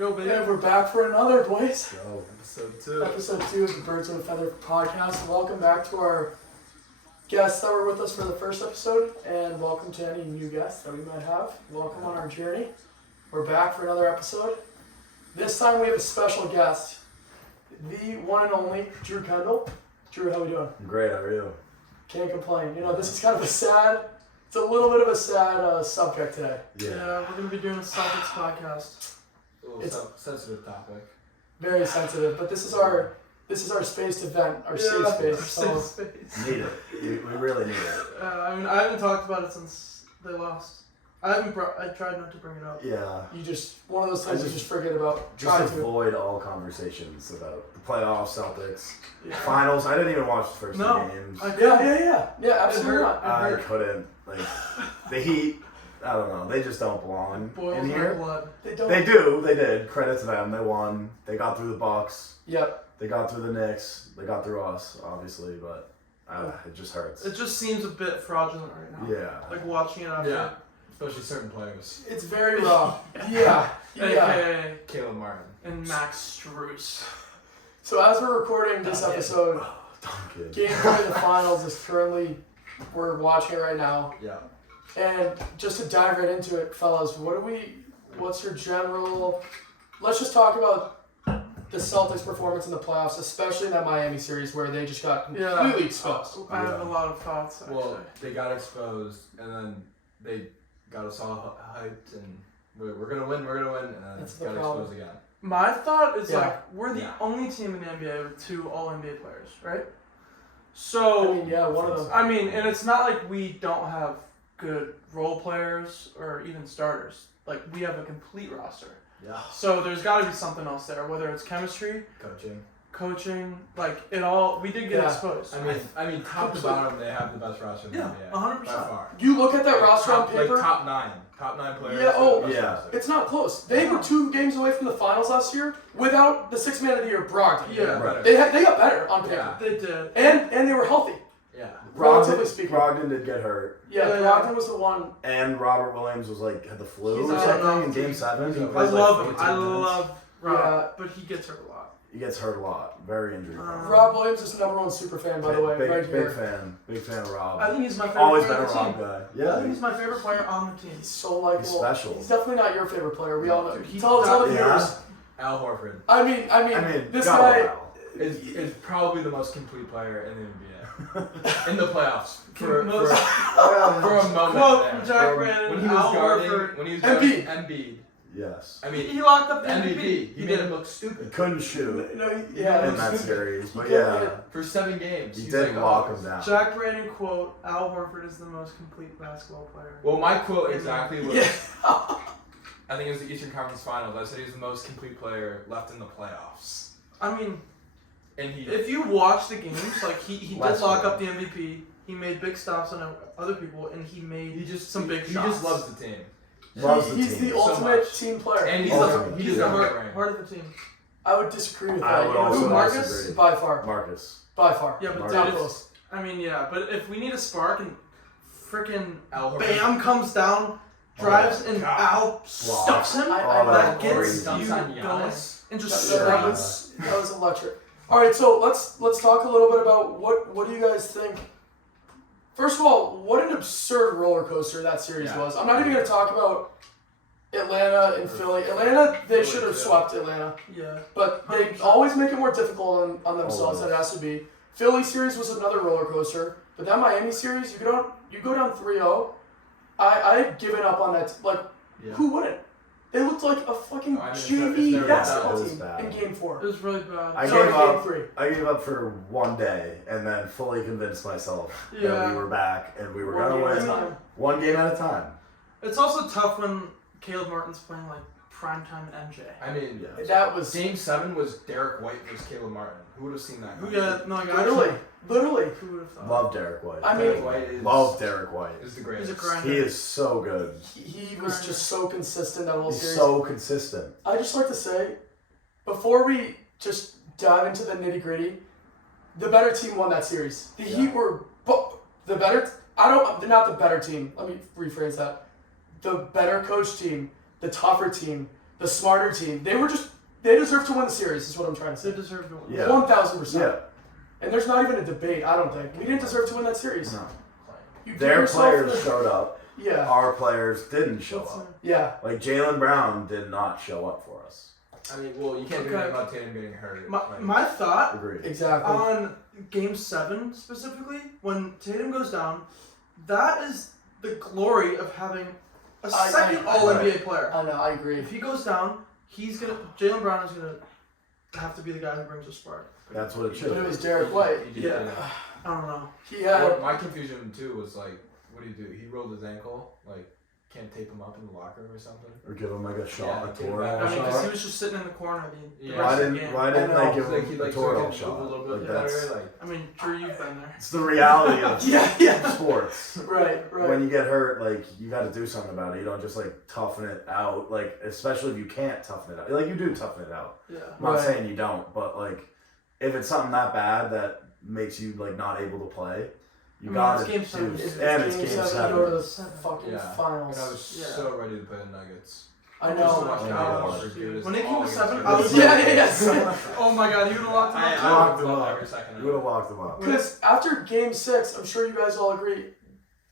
go, baby. And we're back for another, boys. Go. Episode 2 of the Birds of a Feather podcast. Welcome back to our guests that were with us for the first episode, and welcome to any new guests that we might have. Welcome on our journey. We're back for another episode. This time we have a special guest, the one and only Drew Kendall. Drew, how we doing? Great, how are you? Can't complain. You know, this is kind of it's a little bit of a sad subject today. Yeah, we're going to be doing a Celtics podcast. It's a sensitive topic. Very sensitive, but this is our space to vent, our safe space. Safe space. Need it. We really need it. I haven't talked about it since they lost. I tried not to bring it up. Yeah. You just, one of those things you just forget about. Just avoid all conversations about the playoffs, Celtics, Yeah. finals. I didn't even watch the first two games. Yeah, absolutely not. I couldn't. Like, the Heat, I don't know. They just don't belong Boils in my here. blood. They don't. They do. They did. Credit to them. They won. They got through the Bucks. Yep. They got through the Knicks. They got through us, obviously, but it just hurts. It just seems a bit fraudulent right now. Yeah. Like watching it after. Yeah. Especially certain players. It's very raw. Yeah. AKA Caleb Martin. and Max Strus. So as we're recording this episode, Game 3 of the finals is currently, we're watching it right now. Yeah. And just to dive right into it, fellas, what's your general, let's just talk about the Celtics' performance in the playoffs, especially in that Miami series where they just got completely exposed. I have a lot of thoughts, actually. Well, they got exposed, and then they got us all hyped, and we're going to win, and then That's the got problem. exposed again. My thought is Yeah. we're the Yeah. only team in the NBA with 2 All-NBA players, right? I So, mean, yeah, one of them. and it's not like we don't have good role players or even starters. Like, we have a complete roster. Yeah. So there's got to be something else there, whether it's chemistry, coaching, like it all. We did get exposed. I mean, top to bottom, they have the best roster in the NBA. 100%. By far. You look at that roster on paper. Like top nine players. Yeah, oh, best yeah. roster. It's not close. They were 2 games away from the finals last year without the 6th man of the year, Brogdon. Yeah. Better. They got better on paper. Yeah. They did. And they were healthy, Yeah. relatively speaking. Brogdon did get hurt. Yeah, Yeah. Brogdon was the one. And Robert Williams was had the flu He's or out something in of Game 7. He I I plays love him. 14 I minutes. love Rob, Yeah. but he gets hurt a lot. He gets hurt a lot. Very injury prone. Rob Williams is #1 super fan, by the way. Big, right big here. fan. Big fan of Rob. I think he's my favorite Always player been a on the Rob team. guy. I Yeah. think he's my favorite player on the team. He's so likable. He's special. He's definitely not your favorite player. We all know. Dude, Tell the Yeah. viewers. Al Horford I mean, this God guy. allow. is probably the most complete player in the NBA. In the playoffs. For Most- a moment Quote there. from Jack For- Brandon, when he was Al guarding Horford. Embiid. Yes. I mean, He locked up the MVP. He made did. him look He stupid. couldn't shoot No, in yeah. that series, but He couldn't yeah, For 7 games. he He's did like, lock oh. him down. Jack Brandon quote: Al Horford is the most complete basketball player. Well, my quote exactly was, Yeah. I think it was the Eastern Conference Finals. I said he was the most complete player left in the playoffs. I mean, And he if you watch the games, like he did Last lock year. up the MVP. He made big stops on other people, and he made some big he shots. just loves the team. Loves the He's team the so ultimate much. team player. And he's Ultimate. the He's the the heart. heart of the team. I would disagree with I that. would You know, also who, Marcus? disagree. By far. Marcus. By far. Yeah, but Marcus. Not dude, close. I mean, yeah, but if we need a spark and frickin' Al Horford. Bam comes down, drives, and God. Al stuffs him, I that that's gets crazy. you Dunks on going. Giannis. And That, just that was electric. All right, so let's talk a little bit about what do you guys think. First of all, what an absurd roller coaster that series was. I'm not even going to talk about Atlanta and Philly. Atlanta, they should have swept Atlanta, yeah. but they always make it more difficult on themselves than it has to be. Philly series was another roller coaster, but that Miami series, you go down 3-0. I had given up on that. Yeah. Who wouldn't? They looked like a fucking I mean, JV it's basketball bad. team It in was Game 4. It was really bad. I Sorry, gave Game up. 3. I gave up for one day and then fully convinced myself that Yeah. we were back and we were One going to game at a win time. one game at a time. It's also tough when Caleb Martin's playing like primetime MJ. I mean, Yeah. That was Game 7 was Derek White versus Caleb Martin. Who would have seen that? Who got no? literally. Who would have thought? Love Derek White. I mean- Derek White is love Derek White. Is the He's greatest. a grinder. He is so good. He was just so consistent that whole He's series. so consistent. I just like to say, before we just dive into the nitty gritty, the better team won that series. The Heat were the better. Not the better team. Let me rephrase that. The better coach team, the tougher team, the smarter team. They deserve to win the series. Is what I'm trying to They say. deserve to win. Yeah. 1,000%. Yeah. And there's not even a debate. I don't think we didn't deserve to win that series. No. You did Their yourself players the- showed up. Yeah. Our players didn't show That's, up. Yeah. Like Jaylen Brown did not show up for us. I mean, well, you can't do anything about Tatum getting hurt. My thought Agreed. Exactly. on Game 7 specifically, when Tatum goes down, that is the glory of having a second All-NBA player. I know. I agree. If he goes down, Jaylen Brown is gonna have to be the guy who brings a spark. That's what it But should it be. was Derek White. He just Yeah. didn't. I don't know. He had. Well, my confusion too was like, what do you do? He rolled his ankle, like can't tape him up in the locker room or something. Or give him like a Yeah, shot, a take him tour back. I mean, because shot. he was just sitting in the corner. The Yeah. rest Why of the didn't game. Why didn't I know. they give Like him he a like tour so he shot? can move a little bit Like better. that's Like I mean, Drew, you've been there. it's the reality of Yeah. sports. Right. When you get hurt, like you got to do something about it. You don't just like toughen it out. Like especially if you can't toughen it out. Like you do toughen it out. Yeah. I'm not Right. saying you don't, but like if it's something that bad that makes you like not able to play, you I mean, got it's to Game do. 7. And it's game You go to seven. the fucking yeah, finals. and I was Yeah. so ready to play the Nuggets. I I know. was watching Oh, College dude. Reviews When they came all to against 7, the I was Nuggets. Yeah. oh my god, you would have locked him up. I Locked would him love up. every second of You would it. have locked them up. Because after Game 6, I'm sure you guys all agree.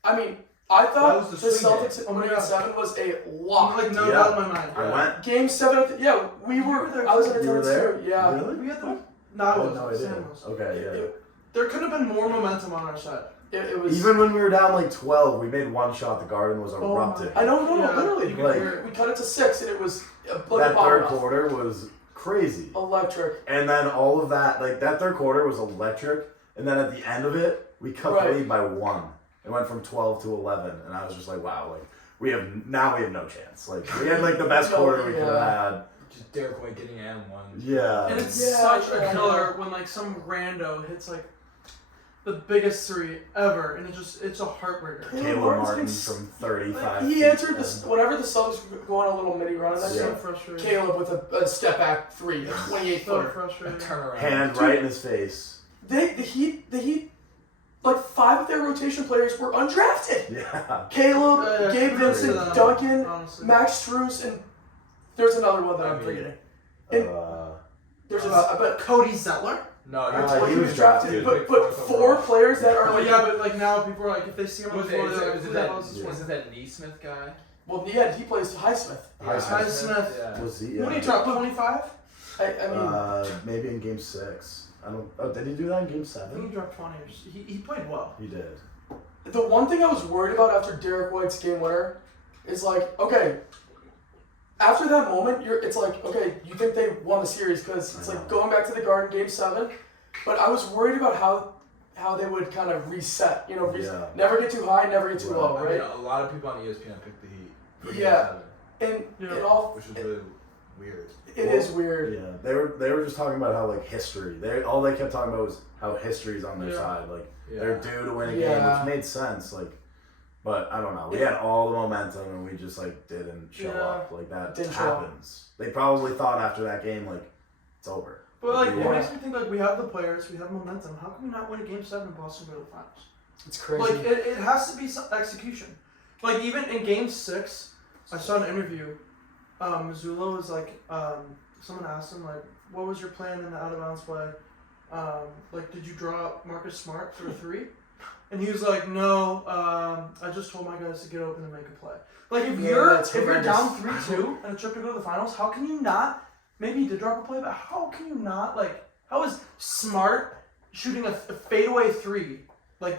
I mean, I That thought was the the swing Celtics game. winning Oh my God. 7 was a I'm lock. like no Yeah. doubt in my mind. I went. Game 7, yeah, we were. were there I was in too. You were attendance there? too. Yeah. Really? We had the. No, I I had wasn't. no idea. Sam was. Okay, yeah. There could have been more momentum on our side. It was. Even when we were down like 12, we made one shot. The Garden was my- erupting. I know, Yeah, literally. you could Like- hear it. We cut it to 6, and it was like That a bomb third off. quarter was crazy. Electric. And then all of that, like that third quarter was electric. And then at the end of it, we cut Right. the lead by 1. It went from 12 to 11, and I was just like, wow, like we have no chance. Like we had like the best No, quarter we could have yeah. had. Just Derek White getting and one. Yeah. And it's Yeah, such yeah. a killer when like some rando hits like the biggest 3 ever, and it's a heartbreaker. Yeah. Caleb Martin's Martin been from 35. He feet answered and- this whenever the Celtics would go on a little mini run in that It's so game. frustrating. Caleb with a step back 3, a 28 So footer. frustrating. Turnaround. hand right in his face. The Heat, like 5 of their rotation players were undrafted. Yeah. Caleb, Yeah, Gabe kudos to Vincent, them, Duncan, honestly. Max Strus, and there's another one that I I'm mean, forgetting. And there's about, I bet Cody Zettler. No, that's he was drafted. But 4 players that are Oh like, yeah, but like now people are like if they see him on the Was floor, it, they're like, is who it the that, hell is this yeah. one? is it that Neesmith guy? well, yeah, he plays Highsmith. Highsmith. Yeah. Was he? What did he Yeah. drop? 25? I mean, Maybe in game 6. I don't. Oh, did he do that in game I think 7? he dropped 20. He played well. He did. the one thing I was worried about after Derek White's game winner is like, okay, after that moment, it's like, okay, you think they won the series because it's I like know. going back to the Garden game 7, but I was worried about how they would kind of reset, Yeah. never get too high, never get too Right. low, I mean, right? a lot of people on ESPN picked the Heat. for Game Yeah. 7, And Yeah. it all which was really weird. it is weird. Yeah. They were just talking about how like history. All they kept talking about was how history's on their Yeah. side. Like Yeah. they're due to win a game, Yeah. which made sense. Like, but I don't know. We had all the momentum and we just like didn't show Yeah. up. Like that Didn't show up. happens. They probably thought after that game like it's over. But like we it won. makes me think like we have the players, we have momentum. How can we not win a game 7 in Boston go to the finals? It's crazy. Like it has to be some execution. Like even in game 6, I saw an interview. Missoula was like, someone asked him like, what was your plan in the out of bounds play? Like, did you draw up Marcus Smart for a 3? And he was like, no, I just told my guys to get open and make a play. Like if Yeah, you're that's down horrendous. 3-2 and a trip to go to the finals, how can you not? Maybe you did drop a play, but how can you not like? How is Smart shooting a fadeaway 3 like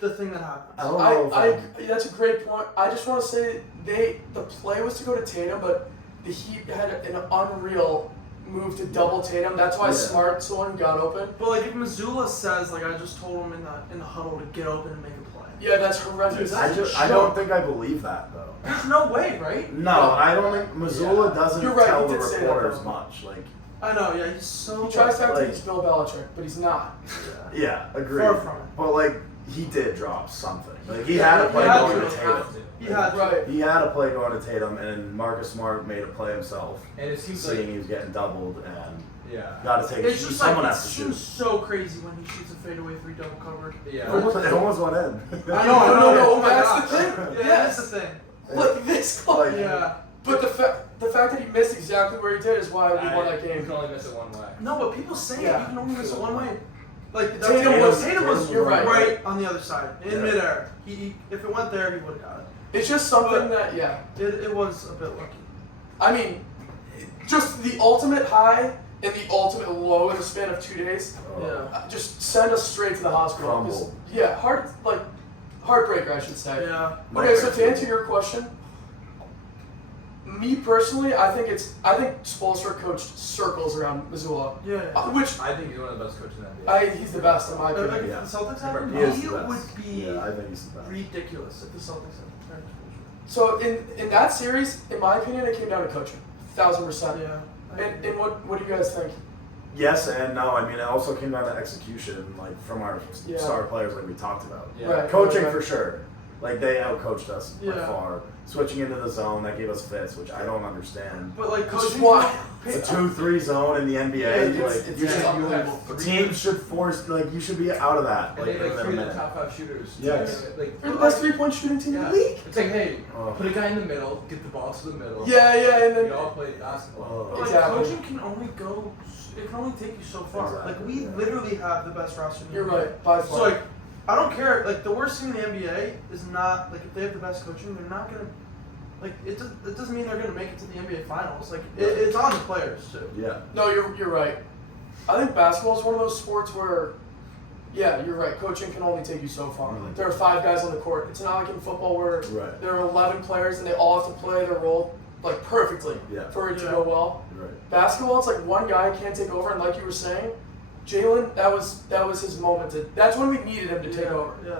the thing that happens? I don't know. That's a great point. I just want to say the play was to go to Tatum, but the Heat had an unreal move to double Tatum. That's why Yeah. Smart's the one who got open. But like if Missoula says like I just told him in the huddle to get open and make a play. Yeah, that's horrendous. Dude, I don't think I believe that though. There's no way, right? No, I don't think Missoula Yeah. doesn't You're right, tell he the did say that, reporters though. much. Like, I know, yeah, he's so He tries to act like like- he's Bill Belichick, but he's not. yeah. yeah, agreed. Far from it. But like, he did drop something. Like he Yeah, had a he play had going to. to Tatum. He had to. Right. He had a play going to Tatum, and Marcus Smart made a play himself, And it seems seeing like, he was getting doubled, and yeah. got to take a It's shoot. just Someone like it has to seems shoot. so crazy when he shoots a fadeaway 3 double covered. Yeah. It almost went in. I know. No, Oh my that's gosh. the thing. Yeah, Yes. that's the thing. Look, this close. Like, Yeah. But the fact that he missed exactly where he did is why we won that You game. can only miss it one way. No, but people say Yeah. you can only miss it one way. Like Tatum was you're right. right on the other side in Yeah. midair. He if it went there, he would have got it. It's just something that It was a bit lucky. I mean, just the ultimate high and the ultimate low in the span of 2 days. Oh. Yeah. Just send us straight to the hospital. 'Cause- Crumble. Yeah, heartbreaker, I should say. Yeah. Okay, so to answer your question, me personally, I think Spoelstra coached circles around Missoula, Yeah. which I think he's one of the best coaches in the NBA. he's the best in my Like opinion. if Yeah. the Celtics had him, He is he the best. would be Yeah, I think he's the best. ridiculous if the Celtics had him. So in that series, in my opinion, it came down to coaching, 1,000%. Yeah. And what do you guys think? Yes and no. I mean, it also came down to execution, like from our Yeah. star players, like we talked about. Yeah. Right. Coaching right. for sure. Like they outcoached us by Yeah. far. Switching into the zone, that gave us fits, which I don't understand. But like Which is coaching, why- It's a 2-3 zone in the NBA. Yeah, it's- like it's you tough. should, You have teams should force like you should be out of that. And Like they in a like 3 of the minute. top 5 shooters. Yes. Like, They're the best 3-point shooting team in yeah. the league. It's like, hey, Oh. put a guy in the middle, get the ball to the middle. Yeah, and We then all play basketball. but, like Exactly. coaching can only go. It can only take you so far. Exactly, Like we yeah. literally have the best roster. In the you're NBA. right, by So far. like, I don't care. Like the worst thing in the NBA is not like if they have the best coaching, they're not gonna. Like it doesn't mean they're gonna make it to the NBA finals. Like it's on the players too. Yeah. No, you're right. I think basketball is one of those sports where, yeah, you're right. Coaching can only take you so far. Mhm. There are 5 guys on the court. It's not like in football where Right. there are 11 players and they all have to play their role like perfectly Yeah. for it to Yeah. go well. Right. Basketball, it's like one guy can't take over, and like you were saying, Jalen, that was his moment. That's when we needed him to take over. Yeah.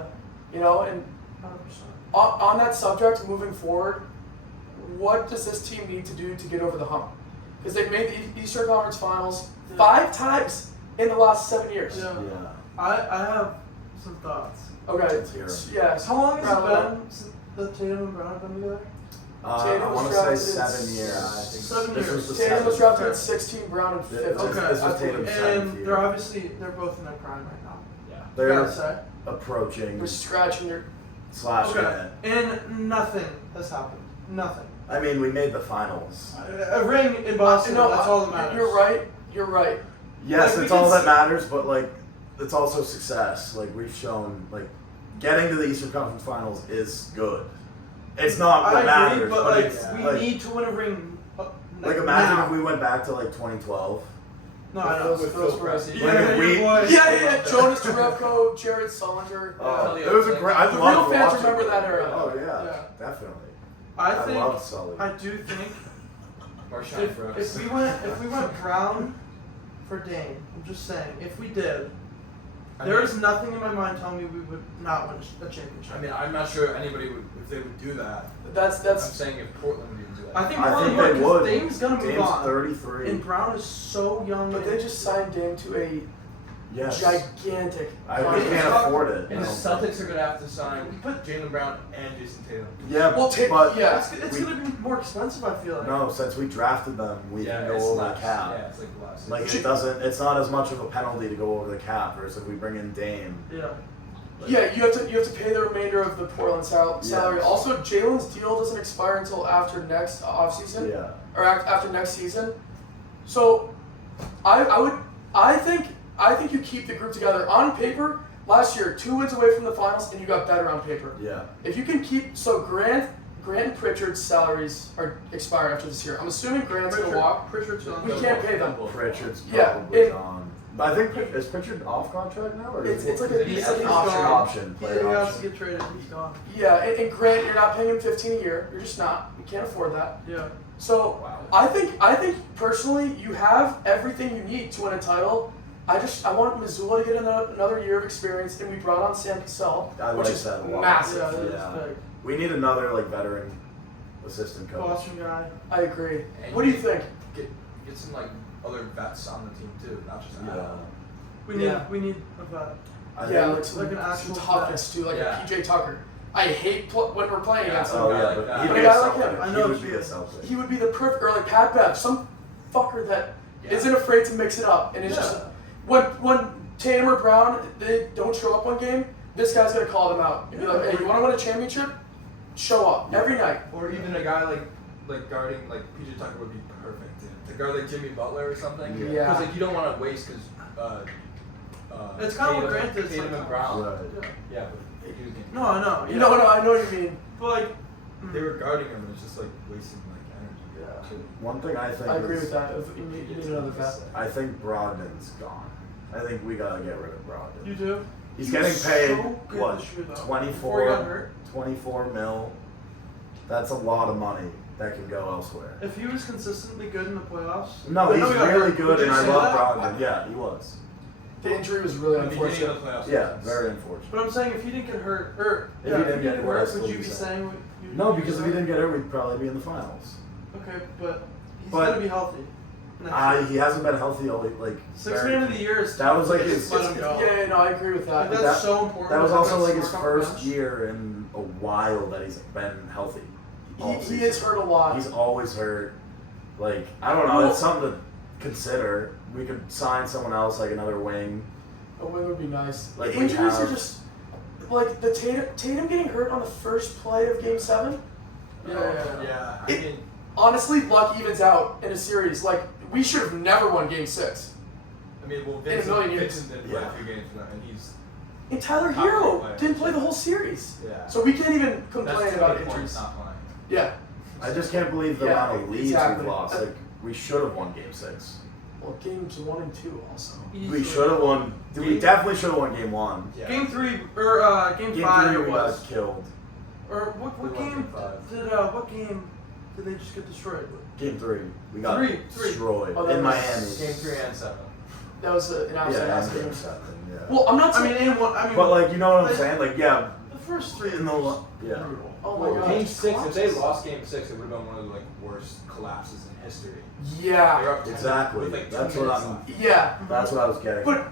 You know, and 100%. on that subject, moving forward, what does this team need to do to get over the hump? Because they've made the Eastern Conference Finals 5 times in the last 7 years. Yeah. Yeah. I have some thoughts. Okay. Let's hear 'em. Yes. How long has it Rattle been since the Tatum and Brown have been together? Tatum I was want to drafted say in 7 years. Yeah, I think 7 This years. was the Tatum was seventh. drafted at Okay. 16, Brown at 15. Okay. This was Tatum's seventh And year. they're both in their prime right now. Yeah. They're Gotta say. approaching We're scratching your. slash Okay. it. And nothing has happened. Nothing. I mean, we made the finals. A ring in Boston. No, that's all that matters. You're right. You're right. Yes, Like, we it's can all that see- matters, but like, it's also success. Like we've shown, like getting to the Eastern Conference Finals is good. It's not what I agree, matters, but like it's we like, need to win a ring. like imagine now. if we went back to like 2012. No, I know. With those Pressey. Yeah, Like, if your we- boy. Yeah. Jonas Jerebko, Jared Sullinger. Oh, Yeah. it was a great. I The real loved fans watching remember it. that era. Oh yeah, Yeah. definitely. I I think. love Sully. I do think Marshawn Brooks. if we went Brown for Dame, I'm just saying, if we did, there is nothing in my mind telling me we would not win a championship. I mean, I'm not sure anybody would, if they would do that. I'm That's saying if Portland would do that. I think I Portland think they would, would. 'cause Dame's gonna move Dame's on, 33. and Brown is so young. But and- they just signed Dame to a Yes. gigantic. We contract. can't afford it. And the I don't Celtics are going to have to sign Jalen Brown and Jason Tatum. think. Yeah, Well, but yeah. It's we- gonna be more expensive. I feel like. no, since we drafted them, we can go it's over less. the cap. Yeah, it's like less. Like it doesn't. It's not as much of a penalty to go over the cap versus if we bring in Dame. Yeah. Like, Yeah, you have to pay the remainder of the Portland salary. Yes. Also, Jalen's deal doesn't expire until after next offseason. Yeah. Or after next season. So, I think you keep the group together. On paper, last year, 2 wins away from the finals, and you got better on paper. Yeah. If you can keep Grant and Pritchard's salaries are expire after this year. I'm assuming Grant's gonna walk. Pritchard's gone. We can't pay them. Pritchard's Yeah, probably it- gone. But I think is Pritchard off contract now, or It's is like he- a He's it's like an gone. option. option. He Player has to option. get traded. He's gone. Yeah, and Grant, you're not paying him 15 a year. You're just not. You can't afford that. Yeah. So Wow. I think personally you have everything you need to win a title. I want Missoula to get another year of experience, and we brought on Sam Cassell, I which like is that a lot. massive. Yeah, that is Yeah. big. We need another like veteran assistant coach. Boston guy. I agree. And What do you think? Get some like other vets on the team too, not just Yeah. Adam. We need Yeah. we need a vet. I Yeah, think- like some, like an some actual toughness too, like Yeah. a PJ Tucker. I hate when we're playing Yeah. against him. Oh I yeah, like but that. he'd But be a a guy like Celtic. him, I He know would he be a is. Celtic. He would be the perfect, or like Pat Bev, some fucker that Yeah. not afraid to mix it up, and it's Yeah. just when Tatum or Brown they don't show up one game, this guy's gonna call them out and be like, hey, you want to win a championship? Show up every night. Or even a guy like like guarding like PJ Tucker would be perfect. To guard like Jimmy Butler or something. Yeah. Yeah. Because like you don't want to waste because. It's kind of what Grant did Tatum and sometimes. Brown. Right. Yeah, but you can. No, I know. Yeah. No, I know what you mean. But like, They were guarding him, and it's just like wasting like energy. Yeah. too. One thing I think I agree is, with that. You need another vet. I think Brogdon's gone. I think we gotta get rid of Brogdon. you do. He's He getting was paid so good what? this year, though. 24 Before he got hurt. 24 mil. That's a lot of money that can go elsewhere. If he was consistently good in the playoffs. No, I he's know he got really hurt. good, Would and you I say love that? Brogdon. Yeah, he was. The injury was really At the beginning unfortunate. of the playoffs. Yeah, very unfortunate. But I'm saying if he didn't get hurt, or If yeah, he if didn't he get didn't hurt, hurt, I'd would still you be be saying. saying? No, because if he didn't get hurt, we'd probably be in the finals. Okay, but he's But- gonna be healthy. next year. He hasn't been healthy all like. Sixth very- man of the year is That was like just his- let him go. Yeah, no, I agree with Like, that. that's That- so important. That was to also have like that his spark on the first bench. year in a while that he's been healthy. all He season. is hurt a lot. He's always hurt. Like, I don't know, Well- it's something to consider. We could sign someone else, like another wing. A win would be nice. Like, The we injuries are have- just like the Tatum getting hurt on the first play of Game 7. Yeah, I It- mean, Honestly, luck evens out in a series. Like we should have never won Game 6. well, in a million years. Vincent did play Yeah. a few games for them, and he's And Tyler Top Hero player. didn't play the whole series, yeah. so we can't even That's complain too about many points injuries. not playing. Yeah. I just can't believe the Yeah, amount of leads exactly. we've lost. Like, we should have won Game 6. Well, Games 1 and 2 also. We Easily. should have won. We Game- definitely should have won Game 1. Yeah. Game 3 or game Game 5 3 it we was. got killed. Or what We won game game 5. what game did they just get destroyed with? Game 3 we got Three. destroyed Oh, that in was Miami. Game 3 and 7. That was an absolute Yeah, ass and game. Game 7. Yeah. Well, I'm not I saying. mean, and one. I mean, But like, you know what I'm Like- saying? Like, yeah, the first 3 in the was yeah. brutal. Oh my god. Game 6, if they collapses. lost Game 6, it would have been one of the like worst collapses in history. They Yeah. were up 10 Exactly. with, like, 2 That's what minutes I'm- left. Yeah. That's what I was getting. But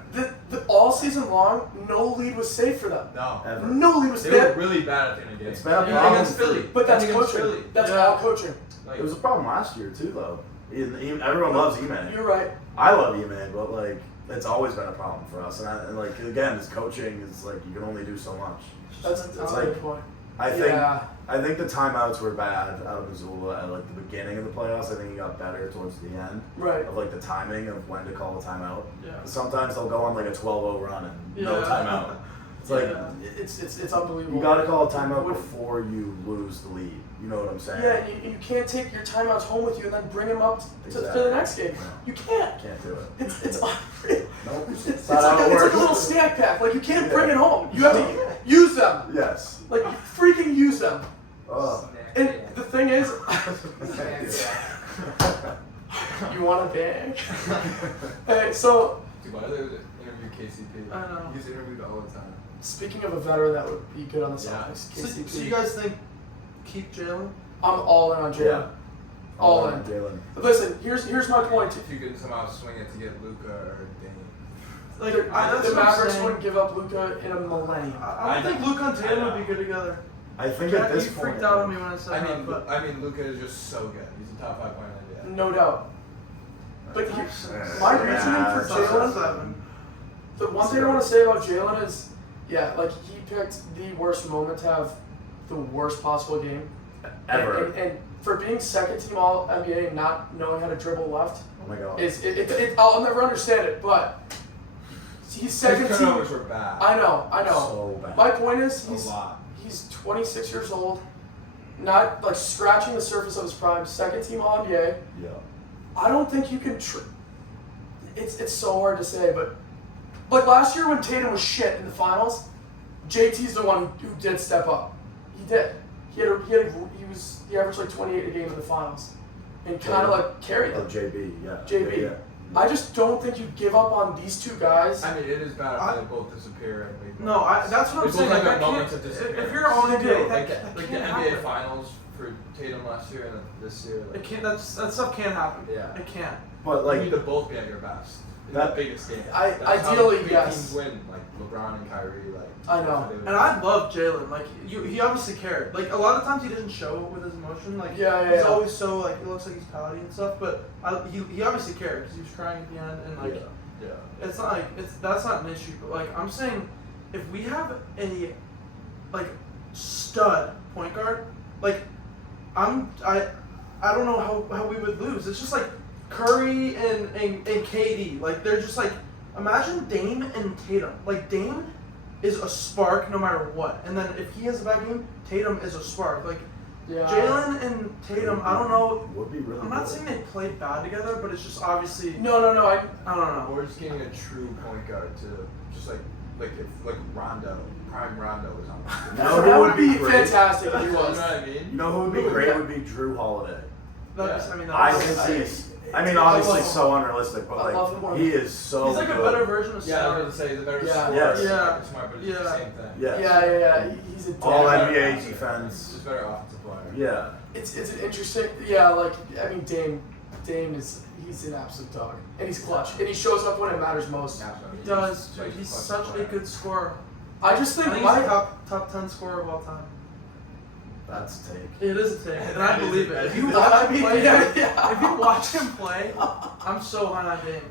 the all season long, no lead was safe for them. No. Ever. No lead was They were safe. really bad at the end of the game. It's been a Even problem. against Philly. But that's Even against coaching. Philly. That's Yeah. all coaching. Like, It was a problem last year too, though. Everyone loves Ime. You're right. I love Ime, but like, it's always been a problem for us. And like, again, his coaching is like you can only do so much. That's It's a like- good point. I think Yeah. I think the timeouts were bad out of Missoula at like the beginning of the playoffs. I think he got better towards the end Right. of like the timing of when to call a timeout. Yeah. Sometimes they'll go on like a 12-0 run and no Yeah. timeout. It's like Yeah. It's unbelievable. you got to call a timeout Would- before you lose the lead. You know what I'm saying? Yeah, and you can't take your timeouts home with you and then bring them up to Exactly. the next game. No. You can't. Can't do it. It's unreal. Nope. It's not how like it it's like works. a little snack pack. Like you can't Yeah. bring it home. You have to use them. Yes. Like freaking use them. Oh. And the thing is, you want a bag? Hey, so Dude, why do they interview KCP? I know. He's interviewed all the time. speaking of a veteran that would be good on the Yeah. Celtics, So, KCP. so you guys think keep Jalen? I'm all in on Jalen. Yeah. All in. Jalen. Listen, here's my point. If you could somehow swing it to get Luca or Dame. Like The that's what I'm Mavericks saying. wouldn't give up Luca in a millennium. I don't think Luke and Tatum would be good together. I think Yeah, at this you point. freaked out on me when I said that, but I mean, Luca is just so good. He's a top 5 player in the NBA. No doubt. But my Yeah, reasoning for it's Jalen, seven. the one thing I want to say about Jalen is, yeah, like he picked the worst moment to have the worst possible game. Ever. And for being second team All NBA and not knowing how to dribble left, Oh my god. I'll never understand it. But he's second His team. turnovers were bad. I know. So bad. My point is, A lot. he's 26 years old, not like scratching the surface of his prime. Second team All NBA. Yeah. I don't think you can. It's so hard to say, but like last year when Tatum was shit in the finals, JT's the one who did step up. He did. He averaged like 28 a game in the finals, and kind of like carried Oh, them. JB. Yeah. JB. Yeah. I just don't think you give up on these two guys. I mean, it is bad if they both disappear and we. No, that's what I'm It's saying. like Like, a I moment can't, to disappear. if you're all They do. NBA, like that the can't NBA happen. Finals for Tatum last year and then this year. It Like, can't. That stuff can't happen. Yeah. It can't. But you like, need to both be at your best. In That- the biggest game. I- That's how ideally, big yes. teams win, like LeBron and Kyrie. Like I know. that's how they would And I love Jalen. Like he obviously cared. Like a lot of times he doesn't show it with his emotion. Like Yeah, he's yeah. always so like he looks like he's pouty and stuff. But he obviously cared because he was crying at the end and like yeah. it's not like that's not an issue. But like I'm saying, if we have a like stud point guard, like I don't know how we would lose. It's just like Curry and KD. Like they're just like imagine Dame and Tatum. Like Dame is a spark no matter what, and then if he has a bad game, Tatum is a spark. Like Jalen and Tatum, I don't know. Would be really I'm not good. saying they play bad together, but it's just obviously. No. I don't know. We're just getting a true point guard to just like if Rondo, prime Rondo was on. You know That who would be great? fantastic if he You know was. what I mean? You know who would be great? Would be Drew Holiday. That's, I mean, I that's, can see. I mean, obviously, so unrealistic, but I love him more. like he is so. he's like good. a better version of Yeah, I Smart. was gonna say the better Yeah. scorer. Yes. Yeah. Smart, but it's Yeah. the same thing. Yes. Yeah. He's a All damn- NBA defense. Just better offensive player. Yeah. It's an interesting. Yeah, like I mean, Dame he's an absolute dog, and he's clutch, and he shows up when it matters most. He does, dude. He's such a good scorer. I just I think think he's my the top 10 scorer of all time. That's a take. It is a take, and I That is believe a- it. If you that watch I mean, him play, yeah. if you watch him play, I'm so high on Dame.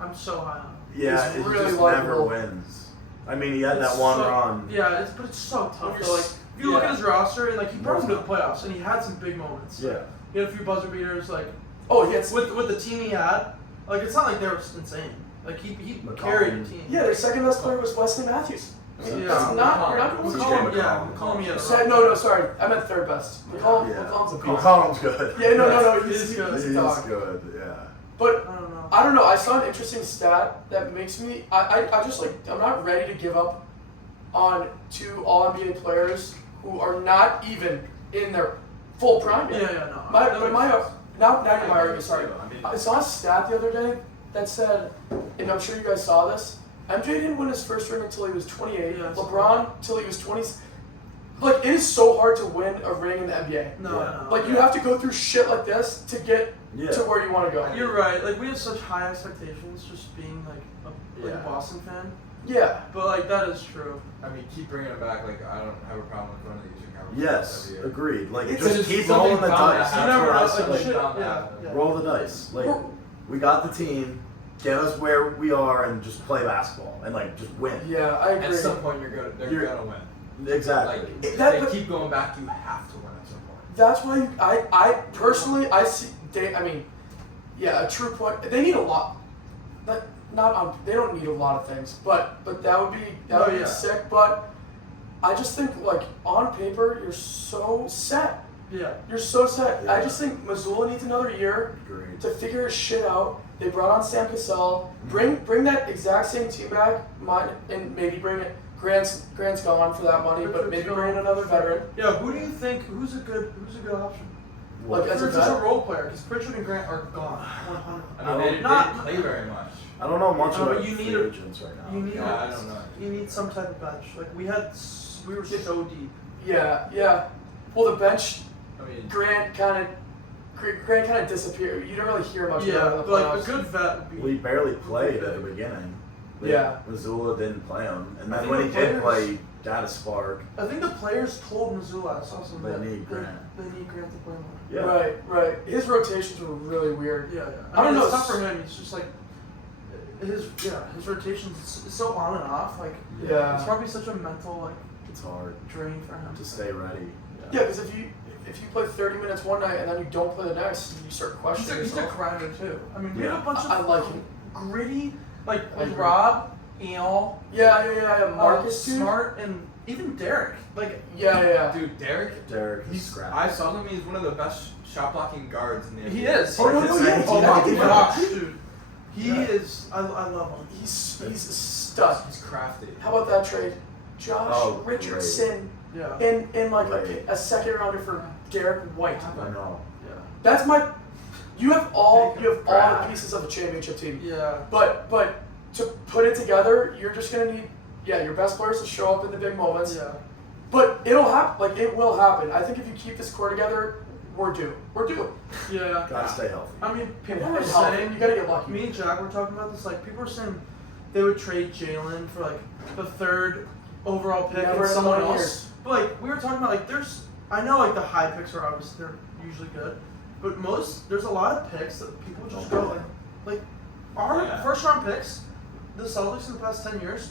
I'm so high on him. Yeah, He's he really just likable. never wins. I mean, he had It's that one so- run. Yeah, but it's so tough. When you're Though. Like, s- if you look yeah. at his roster, and like he brought him to the playoffs, and he had some big moments. Yeah. He had a few buzzer beaters. Like oh he had with the team he had, like it's not like they were insane. Like he McCollum. carried the team. yeah their second best player was Wesley Matthews. I mean, Yeah. that's not you're not Who's gonna McCollum? Yeah, McCollum. McCollum. Yeah, Sorry, no, sorry. I meant third best. McCollum's a beast. McCollum's good. Yeah, no, He's he's good. a He's dog. good. Yeah. But I don't know. I don't know. I saw an interesting stat that makes me. I just like. I'm not ready to give up on two All NBA players who are not even in their full prime yet. Yeah, no. Now you're my argument. Sorry. I mean, I saw a stat the other day that said, and I'm sure you guys saw this. MJ didn't win his first ring until he was 28. Yeah, LeBron till he was 20. Like it is so hard to win a ring in the NBA. No. Like you have to go through shit like this to get Yeah. to where you want to go. You're right. Like we have such high expectations, just being like a Yeah. Boston fan. Yeah. But like that is true. I mean, keep bringing it back. Like I don't have a problem with going to using conference Yes. every year. Agreed. Like It's just just keep something rolling the bound to dice. happen. That's You never what I know, said. like, Like, shit. bound to Yeah, happen. yeah. roll the dice. Like we got the team. Get us where we are and just play basketball and like just win. Yeah, I agree. At some point, they're gonna win. Exactly. Like if That- they keep going back, you have to win at some point. That's why I personally I see I mean, yeah, a true point. They need a lot. They don't need a lot of things, but that would be yeah. sick. But I just think like on paper you're so set. Yeah. You're so set. Yeah. I just think Missoula needs another year Agreed. to figure his shit out. They brought on Sam Cassell. Bring that exact same team back, and maybe bring it. Grant's gone for that money, but maybe bring in another veteran. Yeah. Who do you think? Who's a good option? What? Like, as a For just a vet? role player, because Pritchard and Grant are gone. 100. I mean, they Not- didn't play very much. I don't know much No, about but you need free a- agents right now. You need. Yeah, I don't know. You need some type of bench. Like we were so deep. Yeah. Well, the bench, I mean, Grant kind of disappeared. You don't really hear much Yeah, about him in the but like a playoffs. good vet would be. We barely played at the beginning. Like, Yeah. Missoula didn't play him, and I then think when the he did players- play, he got a spark. I think the players told Missoula I saw some. They that need Grant. They need Grant to play more. Yeah. Right. His rotations were really weird. Yeah. I don't know, It's tough for him. He's just like his rotations. It's so on and off. Like it's Yeah. probably such a mental like It's hard drain for him to stay ready. Yeah, because if you play 30 minutes one night and then you don't play the next, you start questioning He's a yourself. grinder too. I mean, we have Yeah. a bunch of I like him. gritty, like I with agree. Rob, Eel, Yeah. Marcus, dude. Smart, and even Derek. Like Yeah. dude, Derek. Derek, He's. scrappy. I saw him. He's one of the best shot blocking guards in the NBA. he is. Oh, no, yeah, Oh I my think gosh, dude. He Yeah. is. I love him. He's a stud. He's crafty. How about that trade? Josh Oh, Richardson Yeah. in like Right. a second rounder for Derek White. I know. Yeah. That's my. You have all the Brad. pieces of a championship team. Yeah. But to put it together, you're just gonna need your best players to show up in the big moments. Yeah. But it'll happen. Like it will happen. I think if you keep this core together, we're due. We're due. Yeah. Gotta stay healthy. I mean, people And were healthy. saying. You gotta get lucky. Me and Jack were talking about this. Like, people were saying they would trade Jalen for like the 3rd overall pick Never and in someone 1 else. But like, we were talking about like, I know like the high picks are obviously they're usually good, but there's a lot of picks that people just go like our first round picks, the Celtics in the past 10 years.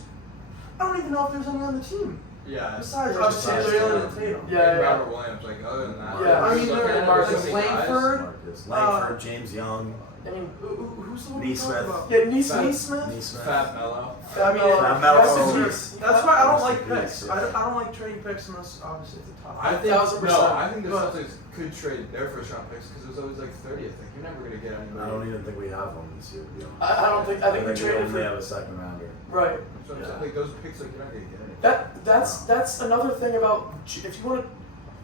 I don't even know if there's any on the team. Yeah. Besides, Yeah, obviously besides Jalen and Tatum. Tatum. Yeah, and yeah. Robert Williams. Like other than that. Yeah, I mean, Looking they're at Marcus those guys, Langford. Marcus Langford, James Young, I mean, Who's the one we Neesmith. talked about? yeah, Neesmith. Neesmith? Neesmith. Fab Mello. I mean, Fab Mello. rest in Oh, peace. That's why I don't Rest like in peace, picks. yeah. I don't like trading picks unless obviously it's a top. I think 1000%. no. I think the But- Celtics could trade their first round picks because it was always like 30th. Like you're never gonna get anybody. I don't even think we have one this year, to be honest. I don't think. I think we we traded only for have a second rounder. right. So I'm Yeah. saying, like those picks, like you're not gonna get anybody. That's another thing about if you want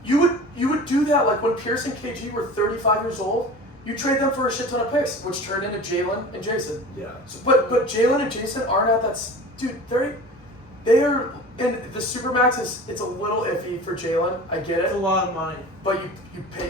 to, you would do that like when Pierce and KG were 35 years old. You trade them for a shit ton of picks, which turned into Jalen and Jason. Yeah. So, but Jalen and Jason aren't at that. Dude, they are in the Supermax. It's a little iffy for Jalen. I get It's a it, lot of money. but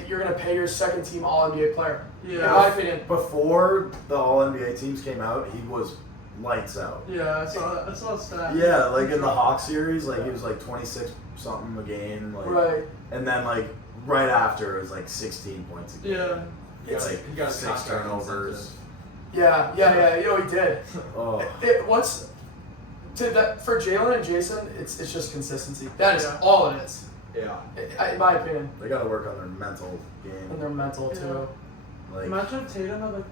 you're gonna pay your second team All NBA player. In Yeah. my opinion. Before the All NBA teams came out, he was lights out. Yeah, I saw that stat. Yeah, like in the Hawks series, like he was like 26 something a game, like, Right. and then like right after it was like 16 points a game. Yeah. He got, Like he got a 6 contract turnovers. incentive. Yeah. You know he did. Oh, What's to that for Jalen and Jason? It's just consistency. That is Yeah. all it is. Yeah. In my opinion, they gotta work on their mental and game. their mental too. Like, Imagine if Tatum had like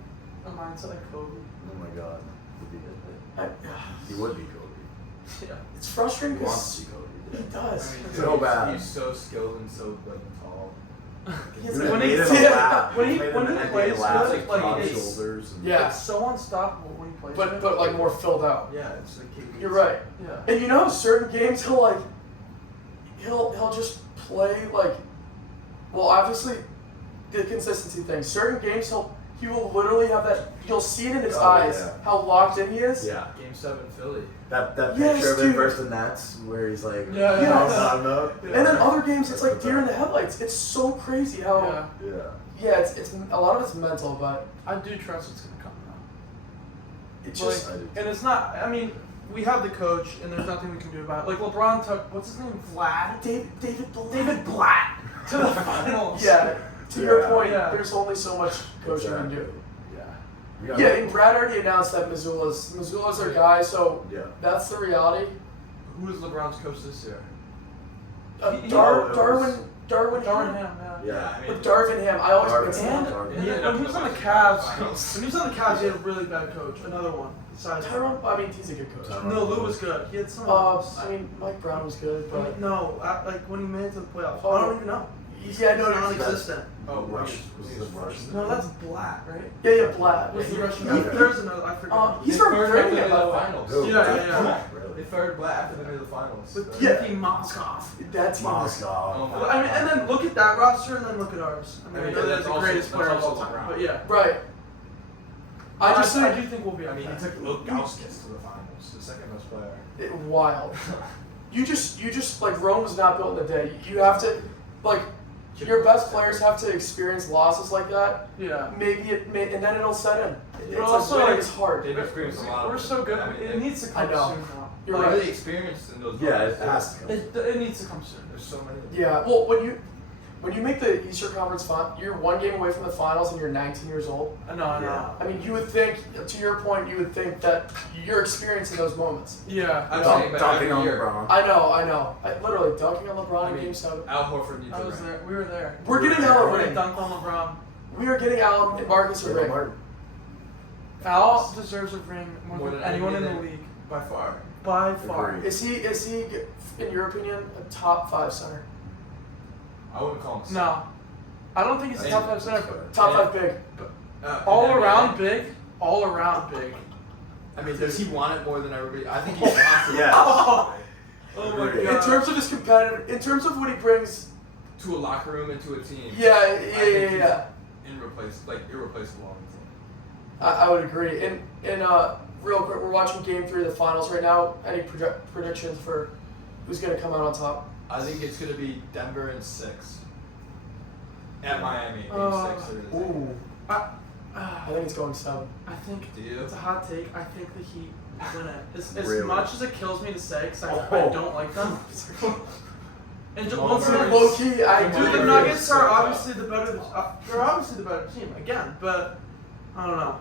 a mindset like Kobe. oh my god, he'd be good. I, He would be Kobe. Yeah. it's He frustrating wants because to be Kobe. he I does. mean, So he's, bad. He's so skilled and so like tall. He He has When made he- it a yeah, lap. when he- made when an he NBA plays lap, good, like like, top it's- shoulders. And Yeah. It's so unstoppable when he plays. but like more filled out. Yeah, it's like KD. You're right. Yeah. And you know, certain games he'll just play like, well, obviously, the consistency thing. Certain games he will literally have that. You'll see it in his Oh, eyes yeah. how locked in he is. Yeah. Game 7 Philly. That Yes, picture of him dude. versus the Nets where he's like, Yeah, yeah. I'm up. And then other games, it's like That's deer in the the headlights. It's so crazy how. Yeah. Yeah. Yeah, it's a lot of it's mental, but I do trust it's gonna come now. it just I do. And it's not. I mean, we have the coach, and there's nothing we can do about it. Like LeBron took what's his name, Vlad. David Blatt to the finals. yeah. To your Yeah. point, Yeah. there's only so much coaching can do. Yeah. You got Yeah, and Brad already announced that Missoula's their guy, so Yeah. that's the reality. Who was LeBron's coach this year? Darwin Darwin Ham. Ham, yeah. Yeah. I mean, With Darvin Ham, I always Darvin mix Ham. them. And Darvin. Yeah, when he was on the that's Cavs, finals. when he was on the Cavs, he had a really bad coach. Another one. Besides Tyrone, I mean, he's a good coach. Tyrone. No, Lou was good. He had some. I mean, Mike Brown was good, I but mean, no, like when he made it to the playoffs. Oh. I don't even know. yeah, no, He's no, non-existent. Oh, Rush. was he Was it Rush? No, that's Blatt, right? yeah, Blatt. What's the Russian He- guy? There's another. I forgot. He's They from fired Virginia, after by the the way. finals. Who? Yeah. Really? They fired Blatt after they made the finals. With Yeah. Timothy Moskov. That team was Moscow. Oh my Well, I mean, and then look at that roster, and then look at ours. I mean, I know that's that's the also- greatest player of that's all also time, LeBron. but yeah. right. I just I think do think we'll be. I mean, he okay. took Ilgauskas to the finals, the second best player. wild. You just like Rome was not built in a day. You have to like your best players have to experience losses like that. Yeah. Maybe and then it'll set in. It's also, like winning like, is hard. They've experienced a lot of We're it. so good. I mean, It needs to come I know. soon now. You're Like, right. really experienced in those Yeah, moments. it has to come. It needs to come soon. There's so many of them. Yeah. Well, when you make the Eastern Conference final, you're one game away from the finals, and you're 19 years old. I know. Yeah. I mean, you would think, to your point, you would think that you're experiencing those moments. Yeah. I'm No, saying, but Dunking every on year. LeBron. I know. I literally dunking on LeBron I in mean, Game 7. Al Horford needs I a was ring. there. We were there. We're getting Yeah. Al a Already ring. dunked on LeBron. We are getting Al and Marcus a Jalen ring. Martin. Al deserves a ring more, More than than anyone in the anything. league By far. by far. Agreed. Is he, in your opinion, a top 5 center? I wouldn't call him a No, I don't think he's a top 5 center. but Top Yeah. 5 big. All and around big. All around big. I mean, does he want it more than everybody? I think he wants it. Yeah. Oh my Agreed. god. In terms of his competitive, in terms of what he brings, To a locker room and to a team. yeah. I think he's irreplaceable on the team. I would agree. And real quick, we're watching Game 3 of the finals right now. Any predictions for who's going to come out on top? I think it's going to be Denver in 6. At Miami, Game 6. they're gonna take it. I think it's going 7. I think Do you? it's a hot take. I think the Heat win it. As Really? much as it kills me to say, because I Oh. don't like them. And just Jamal once Murray. again, Low key, I dude, the do. Nuggets are obviously the better. They're obviously the better team again, but I don't know.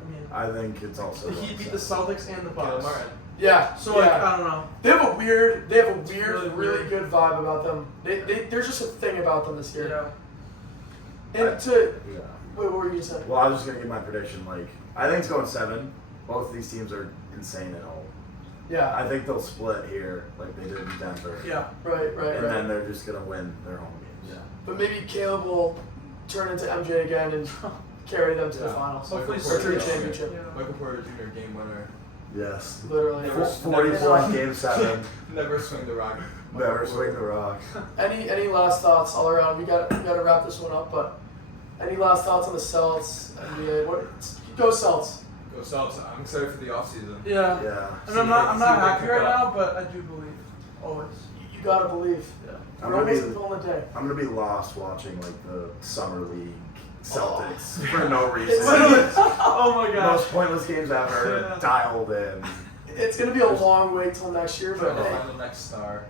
I mean, I think it's also. the Heat beat the Celtics and the Caleb Bucks. Martin. Yeah. So like yeah. I don't know. They have a weird, really really weird. good vibe about them. There's just a thing about them this year. Yeah. And to Yeah. wait, what were you gonna say? Well, I was just gonna give my prediction. Like, I think it's going 7. Both of these teams are insane at home. Yeah. I think they'll split here, like they did in Denver. Yeah. Right. And then they're just gonna win their home games. But maybe Caleb will turn into MJ again and carry them to the Yeah. finals. Hopefully Or so. to the Yeah. championship. Yeah. Michael Porter Jr. game winner. Yes. Literally. Never- 40 never- point game 7. Never swing the rock. Never swing the rock. Any last thoughts all around? We got to wrap this one up, but any last thoughts on the Celts? NBA? What? Go Celts. Go Celtics. I'm excited for the offseason. Yeah. Yeah. And I'm not See what they happy pick right up. now, but I do believe always. You gotta believe. Yeah. I'm We're gonna almost be on the day. I'm gonna be lost watching like the summer league Celtics for no It's reason. literally- Oh my gosh. Most pointless games ever. Yeah. Dialed in. It's gonna be a long wait till next year, but Trying to hey, find the next star.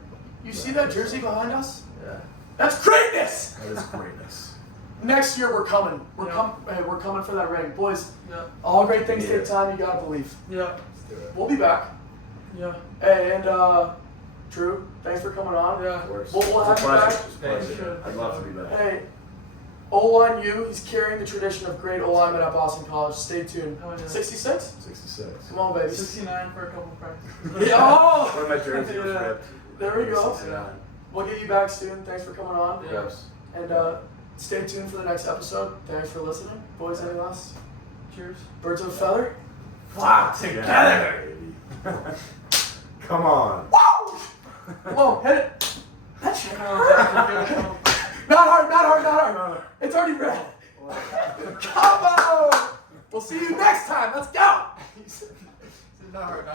you see that jersey behind us? Yeah. That's greatness. That is greatness. Next year we're coming. Yeah. We're coming for that ring, boys. Yeah. All great things Yeah. take time. You gotta believe. Yeah. Let's do it. We'll be back. Yeah. Hey, and Drew, thanks for coming on. Yeah. Of course. We'll have It's a you pleasure. back. It's a pleasure. Thank you. I'd love to be back. Hey, O-line U, he's carrying the tradition of great O-linemen at Boston College. Stay tuned. Oh, yeah. 66? 66. Come on, baby. 69 for a couple practices. Yeah, oh! One of my jerseys was Yeah. ripped. There we go. 69. We'll get you back soon. Thanks for coming on. Of course. And stay tuned for the next episode. Thanks for listening. Boys, any last? Cheers. Birds of a feather? Flock together. baby. Come on. Woo! Come on, hit it. That shit Come on, Zach, give it a go. Not hard. It's already red. Come on! We'll see you next time. Let's go! It's not hard.